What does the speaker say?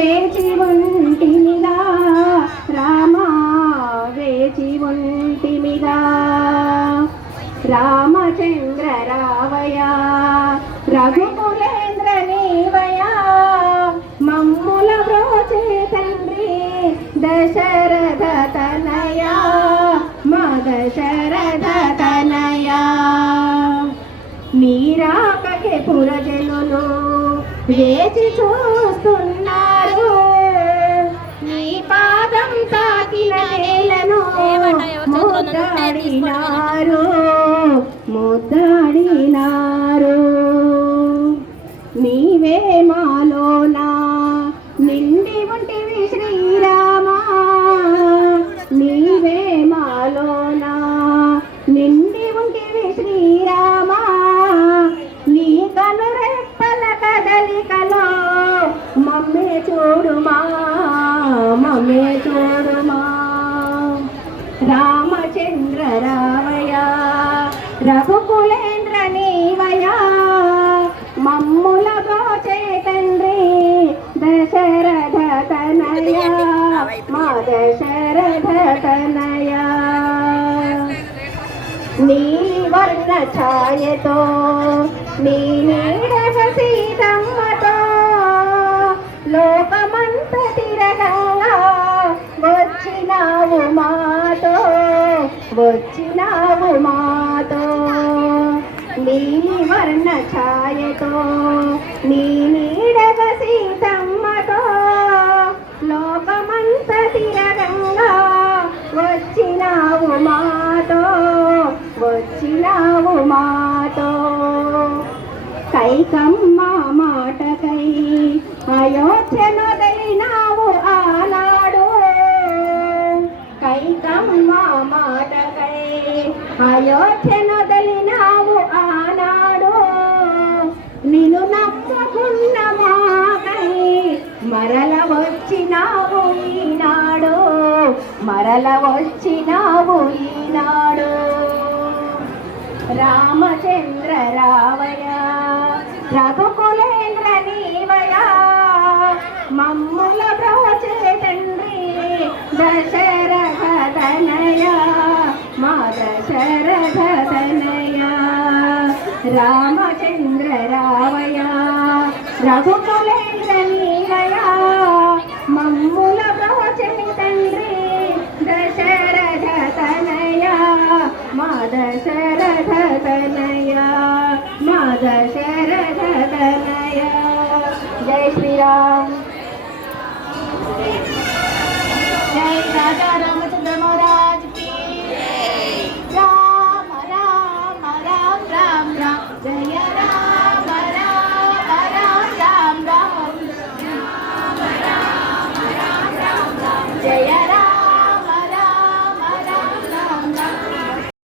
వేచి ఉంటిమిగా రామా వేచి ఉంటిమిగా రామచంద్ర రావయ రఘుకులేంద్ర నీవయా మమ్ముల బ్రోచే తండ్రి దశరథ తనయ మా దశరథ తనయా మీరాకకే పురజనులు వేచి చూస్తున్న ముద్దాడినారు ముద్దాడినారు నీవే మాలోనా నిండి ఉంటివి శ్రీరామా. నీవే మాలోనా నిండి ఉంటివి శ్రీరామా. నీ కను రెప్పల కదలికలో మమ్మే చూడుమా. రఘుకులేంద్ర నీవయా మమ్ముల బ్రోచే తండ్రి దశరథ తనయ మా దశరథ తనయ నీ వర్ణ ఛాయతో నీ నీడ సీతమ్మతో లోకమంత తిరగంగా వచ్చినావు మాతో వచ్చినావు మాతో. నీ వర్ణ ఛాయతో నీ నీడగ సీతమ్మతో లోకమంత తిరగంగా వచ్చినావు మాతో వచ్చినావు మాతో. కైకమ్మ మాటకై అయోధ్యనదైనావు ఆనాడు. కైకమ్మ మాటకై అయోధ్యనదలిన మరల వచ్చినావు ఈనాడు మరల వచ్చినావు ఈనాడు రామచంద్ర రావయ రఘుకులేంద్ర నీవయా మమ్ముల బ్రోచే తండ్రి దశరథ తనయ మా దశరథ తనయ రామచంద్ర రావయ రఘుకులేంద్ర నీవయా మమ్ముల బ్రోచే తండ్రి దశరథ తనయ మా దశరథ తనయ మా దశరథ తనయ జై శ్రీరామ్ జై రాజా